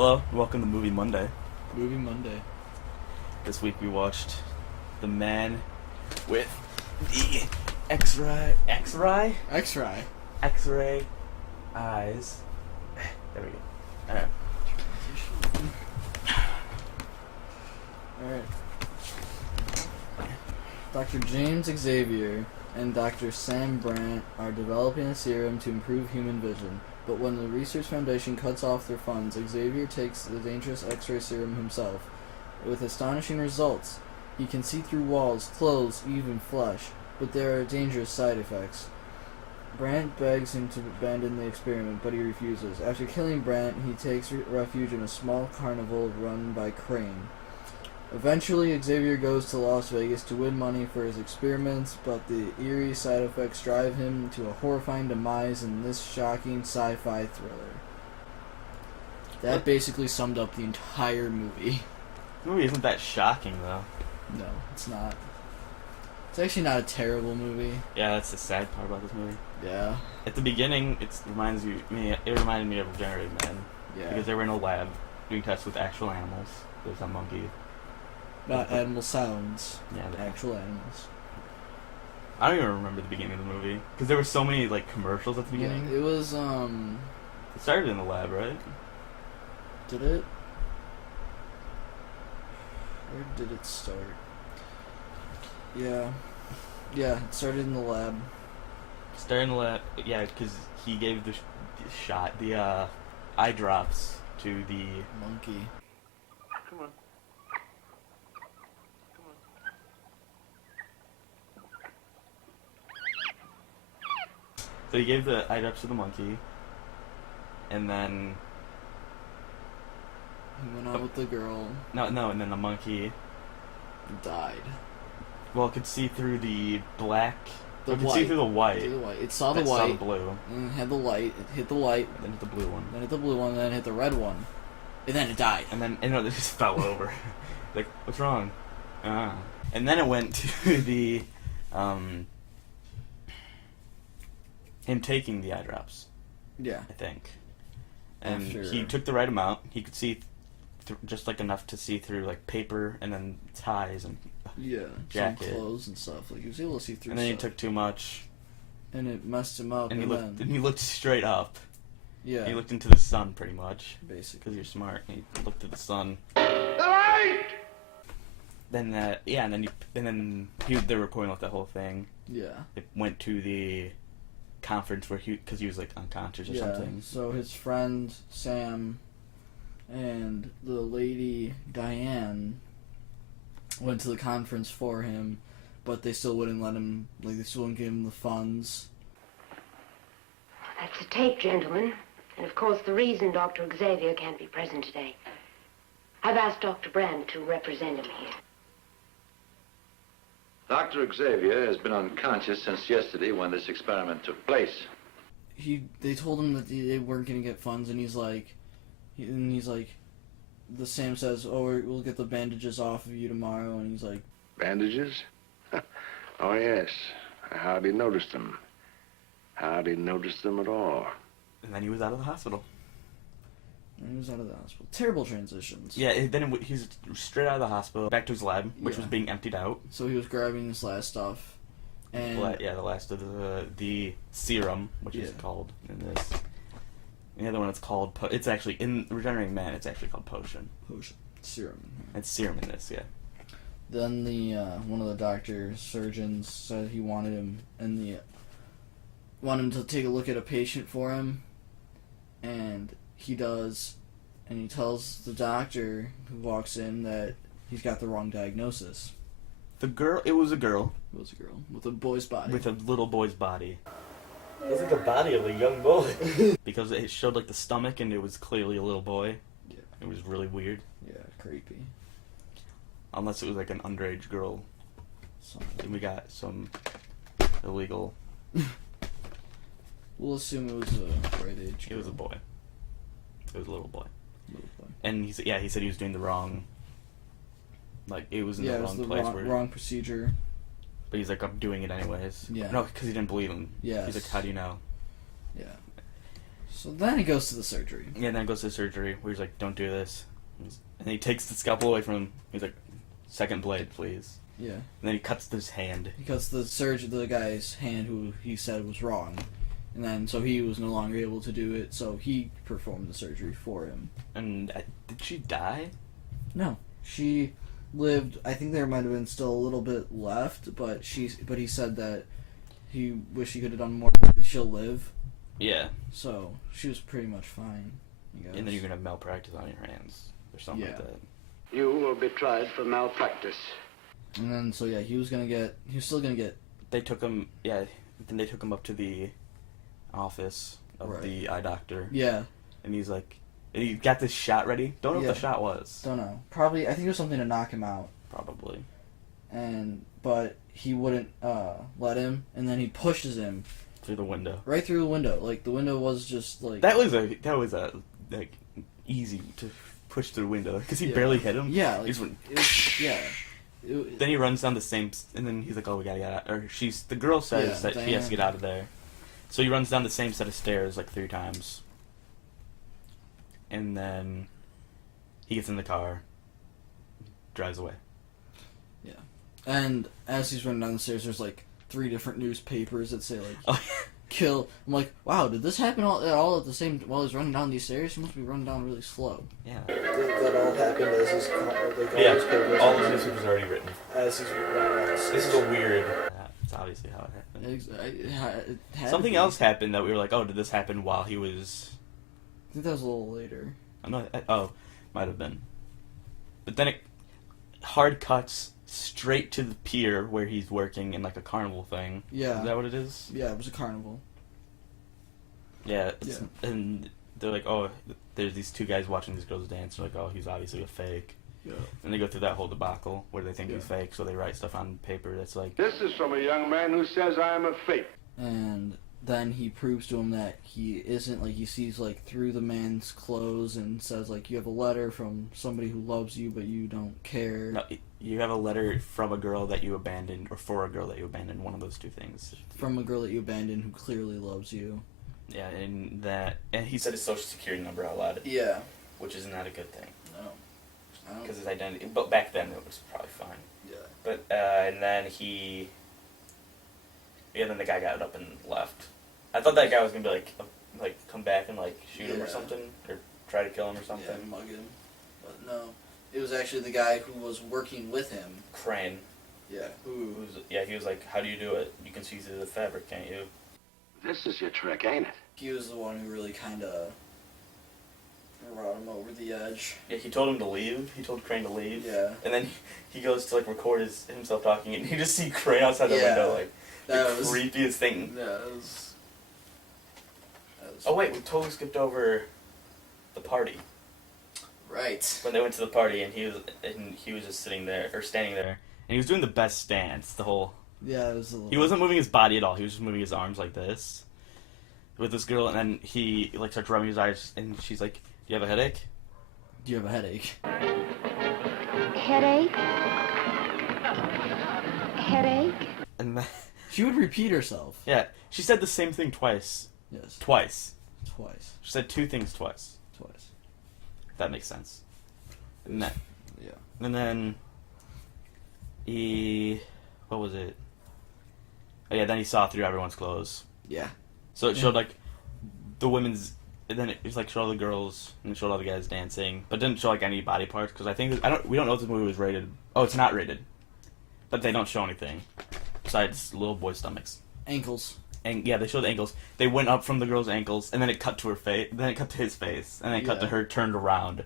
Hello, welcome to Movie Monday. Movie Monday. This week we watched The Man with the X-ray eyes. There we go. Alright. Alright. Dr. James Xavier and Dr. Sam Brant are developing a serum to improve human vision, but when the Research Foundation cuts off their funds, Xavier takes the dangerous X-ray serum himself. With astonishing results, he can see through walls, clothes, even flesh, but there are dangerous side effects. Brant begs him to abandon the experiment, but he refuses. After killing Brant, he takes refuge in a small carnival run by Crane. Eventually, Xavier goes to Las Vegas to win money for his experiments, but the eerie side effects drive him to a horrifying demise in this shocking sci-fi thriller. That basically summed up the entire movie. The movie isn't that shocking, though. No, it's not. It's actually not a terrible movie. Yeah, that's the sad part about this movie. Yeah. At the beginning, it reminded me of Regenerated Men. Yeah. Because they were in a lab doing tests with actual animals. There's a monkey. Not animal sounds. Yeah, Actual animals. I don't even remember the beginning of the movie because there were so many like commercials at the beginning. Yeah, it was It started in the lab, right? Did it? Where did it start? Yeah, it started in the lab. Started in the lab, yeah, because he gave the shot, the eye drops to the monkey. Come on. So he gave the eye drops to the monkey, and then He went out with the girl. No, and then the monkey Died. Well, it could see through the black. The it could white. see through the white. It saw the It white. saw the blue. And it had the light. It hit the light. Then hit the blue one. Then hit the blue one. Then it hit the red one. And then it died. And then it just fell over. Like, what's wrong? And then it went to the him taking the eye drops. Yeah. I think. And After... he took the right amount. He could see just like enough to see through like paper and then ties and jacket, some clothes and stuff. Like he was able to see through. And then stuff. he took too much. And it messed him up. And he looked straight up. Yeah. He looked into the sun pretty much. Basically. Because you're smart. He looked at the sun. The light! Then they were recording like the whole thing. Yeah. It went to the conference because he was like unconscious or something. So his friend Sam and the lady Diane went to the conference for him, but they still wouldn't let him. Like they still wouldn't give him the funds. That's a tape, gentlemen. And of course the reason Dr. Xavier can't be present today. I've asked Dr. Brand to represent him here. Dr. Xavier has been unconscious since yesterday when this experiment took place. They told him that they weren't going to get funds, and he's like, the Sam says, "Oh, we'll get the bandages off of you tomorrow," and he's like, Bandages? Oh, yes. I hardly noticed them. Hardly noticed them at all. And then he was out of the hospital. and he was out of the hospital. Terrible transitions. Yeah, then he was straight out of the hospital, back to his lab, which was being emptied out. So he was grabbing this last stuff. And the last of the serum, which is called in this. And the other one, it's called. It's actually in Regenerating Man. It's actually called Potion. Serum. It's serum in this, yeah. Then the one of the surgeons said he wanted him wanted him to take a look at a patient for him, and he does, and he tells the doctor who walks in that he's got the wrong diagnosis. It was a girl. It was a girl with a boy's body. With a little boy's body. It was like the body of a young boy. Because it showed like the stomach and it was clearly a little boy. Yeah. It was really weird. Yeah, creepy. Unless it was like an underage girl. Then we got some illegal. We'll assume it was a right age girl. It was a boy. It was a little boy. Little boy. And he said he was doing the wrong. Like it was in the wrong place. Wrong procedure. But he's like, I'm doing it anyways. Yeah. No, because he didn't believe him. Yeah. He's like, how do you know? Yeah. So then he goes to the surgery. Yeah, then he goes to the surgery where he's like, don't do this. And he takes the scalpel away from him. He's like, second blade, please. Yeah. And then he cuts his hand. He cuts the guy's hand who he said was wrong. And then, so he was no longer able to do it, so he performed the surgery for him. And did she die? No. She lived, I think there might have been still a little bit left, but he said that he wished he could have done more. She'll live. Yeah. So, she was pretty much fine, I guess. And then you're going to have malpractice on your hands. Or something like that. You will be tried for malpractice. And then, so yeah, he was still gonna get... They took him, then they took him up to the office of the eye doctor. Yeah. And he's like, and he got this shot ready. Don't know what the shot was. Don't know. Probably, I think it was something to knock him out. Probably. But he wouldn't let him, and then he pushes him through the window. Right through the window. Like, the window was just like... That was a like, easy to push through the window, because he barely hit him. Yeah. Like, he just went... Then he runs down the same... And then he's like, oh, we gotta get out. Or the girl says that Diane. she has to get out of there. So he runs down the same set of stairs like 3 times. And then he gets in the car, drives away. Yeah. And as he's running down the stairs, there's like 3 different newspapers that say like, kill. I'm like, wow, did this happen all at the same... While he's running down these stairs? He must be running down really slow. Yeah. That all happened as he's... all the newspapers are already written. As he's running down the stairs. This is a weird... That's obviously how it happened. Something else happened that we were like, oh, did this happen while he was... I think that was a little later. Might have been. But then it hard cuts straight to the pier where he's working in like a carnival thing. Yeah. Is that what it is? Yeah, it was a carnival. Yeah. And they're like, oh, there's these 2 guys watching these girls dance. They're like, oh, he's obviously a fake. Yeah. And they go through that whole debacle where they think he's fake, so they write stuff on paper that's like... This is from a young man who says I am a fake. And then he proves to him that he isn't, like, he sees, like, through the man's clothes and says, like, you have a letter from somebody who loves you, but you don't care. No, you have a letter from a girl that you abandoned, or for a girl that you abandoned, one of those 2 things. From a girl that you abandoned who clearly loves you. Yeah, and he said his social security number out loud. Yeah. Which is not a good thing. No. Because his identity... But back then, it was probably fine. Yeah. But, and then then the guy got up and left. I thought that guy was going to be, like, come back and, like, shoot him or something. Or try to kill him or something. Yeah, mug him. But no. It was actually the guy who was working with him. Crane. Yeah. He was like, how do you do it? You can see through the fabric, can't you? This is your trick, ain't it? He was the one who really kind of brought him over the edge. Yeah, he told him to leave. He told Crane to leave. Yeah. And then he goes to, like, record himself talking, and you just see Crane outside the window, like, the creepiest thing. Yeah, that was... Oh, wait, we totally skipped over the party. Right. When they went to the party, and he was just sitting there, or standing there, and he was doing the best stance, the whole... Yeah, it was a little... He wasn't moving his body at all, he was just moving his arms like this. With this girl, and then he, like, starts rubbing his eyes, and she's like, do you have a headache? Do you have a headache? Headache? Headache? And then... She would repeat herself. Yeah, she said the same thing twice. Yes. Twice. She said 2 things twice. That makes sense. And then what was it? Oh yeah, then he saw through everyone's clothes. Yeah. So it showed like the women's, and then it just like showed all the girls and it showed all the guys dancing, but didn't show like any body parts because we don't know if this movie was rated. Oh, it's not rated, but they don't show anything besides little boy stomachs. Ankles. And yeah, they showed the ankles. They went up from the girl's ankles, and then it cut to her face. Then it cut to his face, and then it cut to her turned around.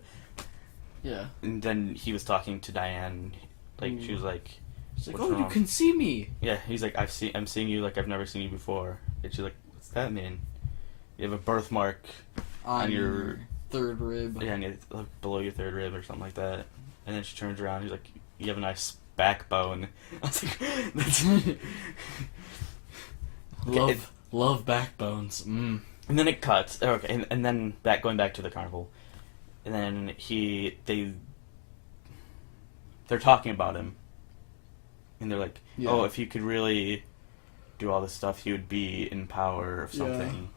Yeah. And then he was talking to Diane, like she was like, "She's like, what's oh, wrong?" You can see me." Yeah, he's like, I'm seeing you like I've never seen you before. And she's like, what's that mean? You have a birthmark on your 3rd rib. Yeah, and it's like below your 3rd rib or something like that. And then she turns around. He's like, you have a nice backbone. I was like, that's. Love backbones. Mm. And then it cuts. Okay, and then going back to the carnival, and then they're talking about him, and they're like, oh, if he could really do all this stuff, he would be in power or something.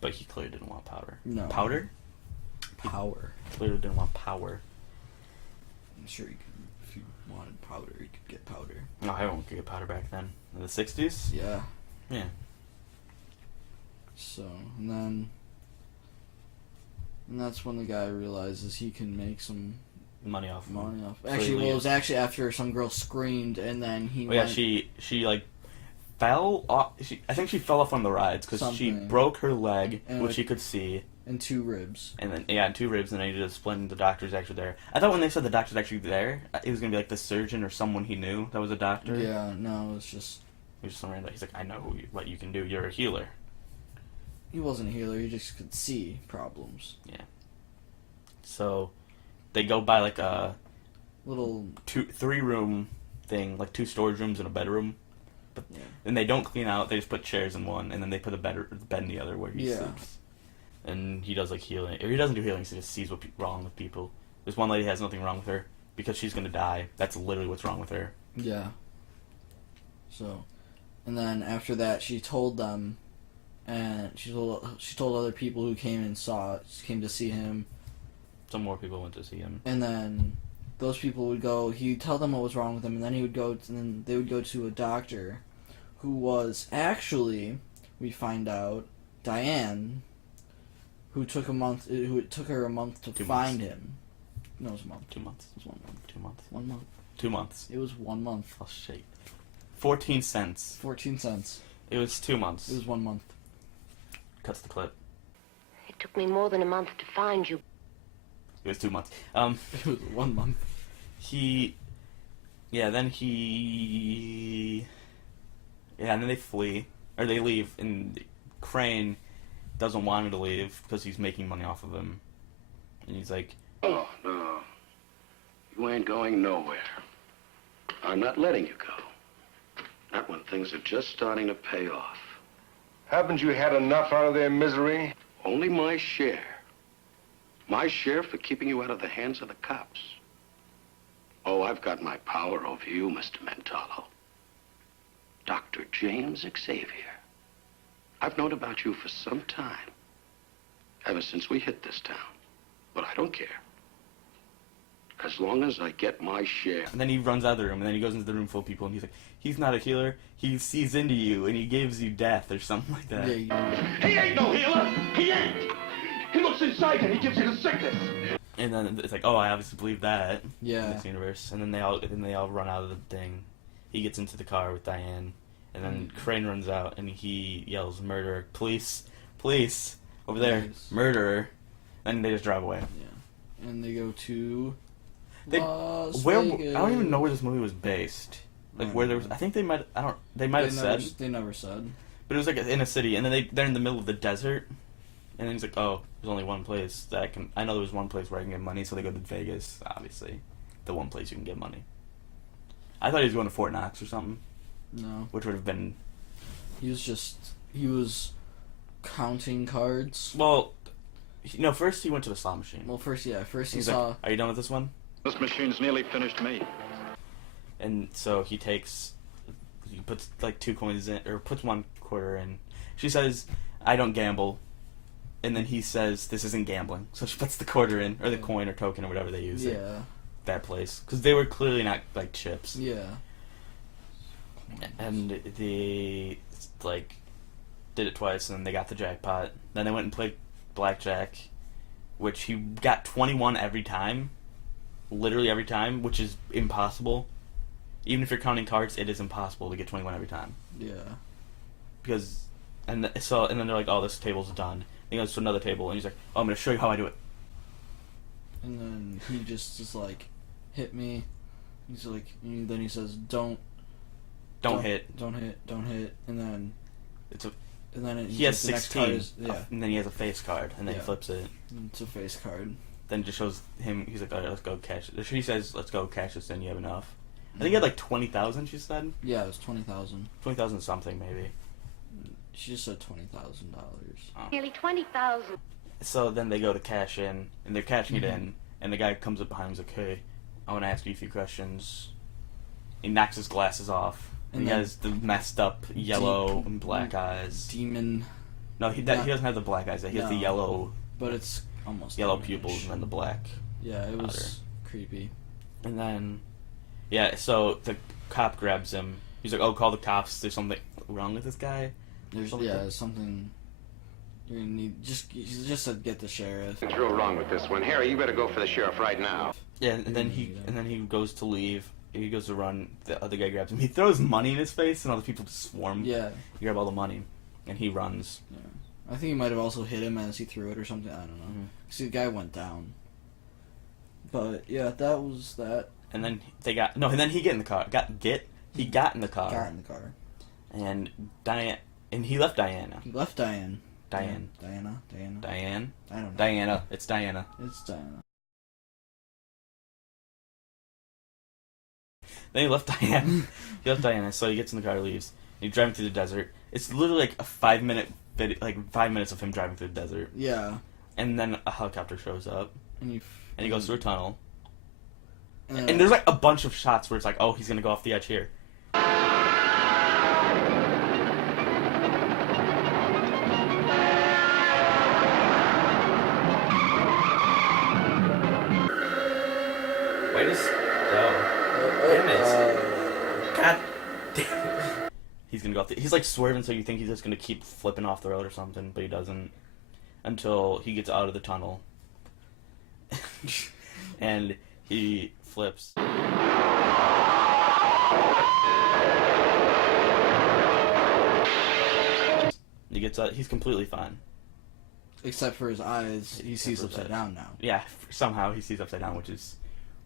But he clearly didn't want powder. No. Powder? Power. Clearly didn't want power. I'm sure you could, if you wanted powder, you could get powder. No, everyone could get powder back then. In the 60s? Yeah. Yeah. So, and that's when the guy realizes he can make some Money off. money off. So he Actually, well, it leaves. was actually after some girl screamed, and then he Oh, yeah, went, she like fell off. I think she fell off on the rides because she Something. broke her leg, And which like- she could see, and 2 ribs. and then and 2 ribs, and then he just split. And the doctor's actually there. I thought when they said the doctor's actually there, it was gonna be like the surgeon or someone he knew that was a doctor. Yeah, no, it was just, He was just some random. He's like, I know what you can do. You're a healer. he wasn't a healer, he just could see problems. So they go by like a Little, 3-room thing, like 2 storage rooms and a bedroom. But yeah. and they don't clean out. They just put chairs in one, and then they put the bed in the other where he Yeah. sleeps. And he does like healing. Or he doesn't do healing. He just sees what's wrong with people. This one lady has nothing wrong with her because she's gonna die. That's literally what's wrong with her. Yeah. So, and then after that, she told them, and she told other people who came to see him, Some more people went to see him. and then those people would go. He'd tell them what was wrong with him, and then then they would go to a doctor, who was actually, we find out, Diane, who took her a month to 2 find months. him. No, it was a month. 2 months. It was 1 month. 2 months. 1 month. 2 months. It was 1 month. Oh shit. 14 cents. 14 cents. It was 2 months. It was 1 month. Cuts the clip. It took me more than a month to find you. It was 2 months. It was 1 month. And then they flee, or they leave, and Crane doesn't want him to leave because he's making money off of him. And he's like, Oh, no. You ain't going nowhere. I'm not letting you go. Not when things are just starting to pay off. Haven't you had enough out of their misery? Only my share. My share for keeping you out of the hands of the cops. Oh, I've got my power over you, Mr. Mentallo. Dr. James Xavier. I've known about you for some time. Ever since we hit this town. But I don't care. As long as I get my share. and then he runs out of the room, and then he goes into the room full of people, and he's like, he's not a healer, he sees into you, and he gives you death, or something like that. Yeah, He ain't no healer! He ain't! He looks inside and he gives you the sickness! And then it's like, oh, I obviously believe that in yeah. this universe. And then they all run out of the thing. He gets into the car with Diane, and then Crane runs out, and he yells, "Murderer! Police! Police! Over there! Police. Murderer!" And they just drive away. Yeah. And they go to They- Las Where Vegas. I don't even know where this movie was based. Like where there was, I think they might. They might have said, They never said. but it was like in a city, and then they're in the middle of the desert, and then he's like, "Oh, there's only one place that I can. I know there was one place where I can get money, so they go to Vegas. Obviously, the one place you can get money." I thought he was going to Fort Knox or something, No. which would have been He was counting cards. well. First he went to the slot machine. Well, first he He's saw. like, "Are you done with this one?" This machine's nearly finished me. And so he puts like 2 coins in, or puts 1 quarter in. She says, "I don't gamble," and then he says, "This isn't gambling." So she puts the quarter in, or the coin or token or whatever they use at Yeah. that place, because they were clearly not like chips. Yeah. And they did it twice, and then they got the jackpot. Then they went and played blackjack, which he got 21 every time, literally every time, which is impossible. Even if you're counting cards, it is impossible to get 21 every time. Yeah. Because, and then they're like, "Oh, this table's done." He goes to another table, and he's like, "Oh, I'm gonna show you how I do it." And then he just is like, "Hit me." He's like, and then he says, "Don't hit. don't hit, don't hit," and then He has the next card 16, is, yeah, and then he has a face card, and then he Yeah. flips it. it's a face card. Then it just shows him. He's like, "All right, let's go cash it." She says, "Let's go cash this in. You have enough." I think he had like 20,000. She said Yeah, it was 20,000. 20,000 something maybe. She just said $20,000. Nearly 20,000. So then they go to cash in, and they're cashing it Mm-hmm. in, and the guy comes up behind him and is like, "Hey, I want to ask you a few questions." He knocks his glasses off, and And he then- has the messed up yellow and black eyes. Demon No, he doesn't have the black eyes. He has the No. yellow, But it's almost yellow greenish. pupils and then the black. Yeah, it was powder. creepy. And then, yeah, so the cop grabs him. He's like, "Oh, call the cops. There's something wrong with this guy." There's something. You're gonna need just to get the sheriff. What's real wrong with this one? Harry, you better go for the sheriff right now. Yeah, and then he goes to leave. He goes to run. The other guy grabs him. He throws money in his face, and all the people just swarm. Yeah. You grab all the money, and he runs. Yeah. I think he might have also hit him as he threw it or something. I don't know. Mhm. See, the guy went down. But yeah, that was that. And then they got no. And then he got in the car. He got in the car. Got in the car. And he left Diana. He left Diane. Diane. Diana. Diane. I don't know. Diana. It's Diana. It's Diana. Then he left Diana. He left Diana, so he gets in the car, leaves. And he's driving through the desert. It's literally like a 5-minute video, like 5 minutes of him driving through the desert. Yeah. And then a helicopter shows up, and he goes through a tunnel. And there's like a bunch of shots where it's like, oh, he's gonna go off the edge here. Wait a damn it. God damn it. He's gonna go off he's like swerving, so you think he's just gonna keep flipping off the road or something, but he doesn't. Until he gets out of the tunnel. And he flips. He gets out, he's completely fine. Except for his eyes, he sees upside down now. Yeah, somehow he sees upside down, which is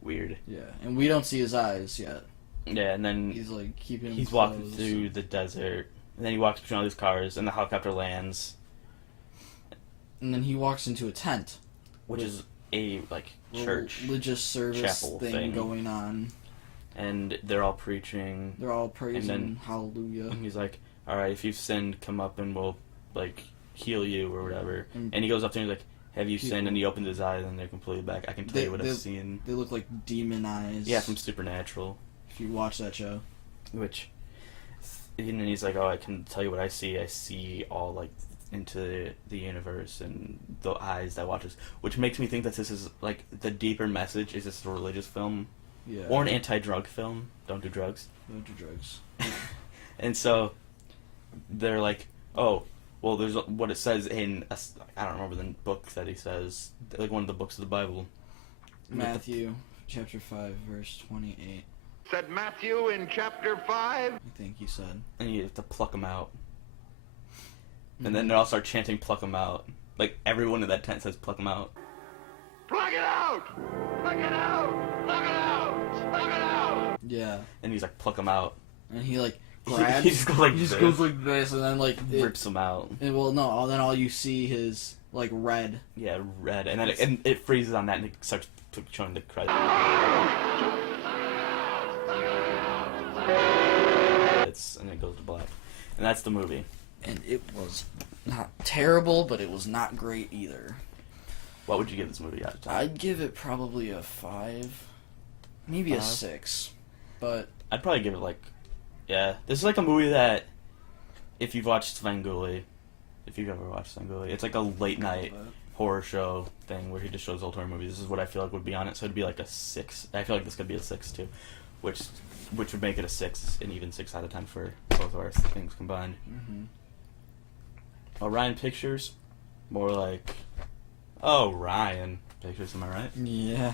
weird. Yeah, and we don't see his eyes yet. Yeah, and then He's like keeping. he's walking through the desert, and then he walks between all these cars, and the helicopter lands. And then he walks into a tent, Which is a, like, church. religious service chapel thing. going on. And they're all preaching. They're all praising then- hallelujah. And he's like, alright, if you've sinned, come up and we'll, like, heal you or whatever. And he goes up there and he's like, have you sinned? And he opens his eyes and they're completely back. I can tell you what I've seen. They look like demon eyes. Yeah, from Supernatural. If you watch that show. Which, and then he's like, oh, I can tell you what I see. I see all, like, into the universe and the eyes that watches. Which makes me think that this is, like, the deeper message is this a religious film. Yeah. Or an anti-drug film. Don't do drugs. Don't do drugs. And so, they're like, oh, well, there's what it says in, I don't remember the book that he says, like one of the books of the Bible. Matthew, chapter 5, verse 28. Said Matthew in chapter 5. I think he said. And you have to pluck them out. And then they all start chanting, pluck them out. Like, everyone in that tent says, pluck them out. Plug it out! Plug it out! Plug it out! Plug it out! Yeah. And he's like, pluck them out. And he, like, grabs. He just goes like this. goes like this, and then, like... Rips them out. And, well, no, then all you see is, like, red. Yeah, red. And then it freezes on that and it starts showing the credits. And it goes to black. And that's the movie. And it was not terrible, but it was not great either. What would you give this movie out of 10? I'd give it probably a 5. Maybe a 6. But... I'd probably give it like... Yeah. This is like a movie that... If you've watched Svengoolie... If you've ever watched Svengoolie... It's like a late night horror show thing where he just shows old horror movies. This is what I feel like would be on it. So it'd be like a 6. I feel like this could be a 6 too. Which would make it a 6. An even 6 out of 10 for both of our things combined. Mm-hmm. Orion Pictures, more like, oh, Ryan Pictures, am I right? Yeah.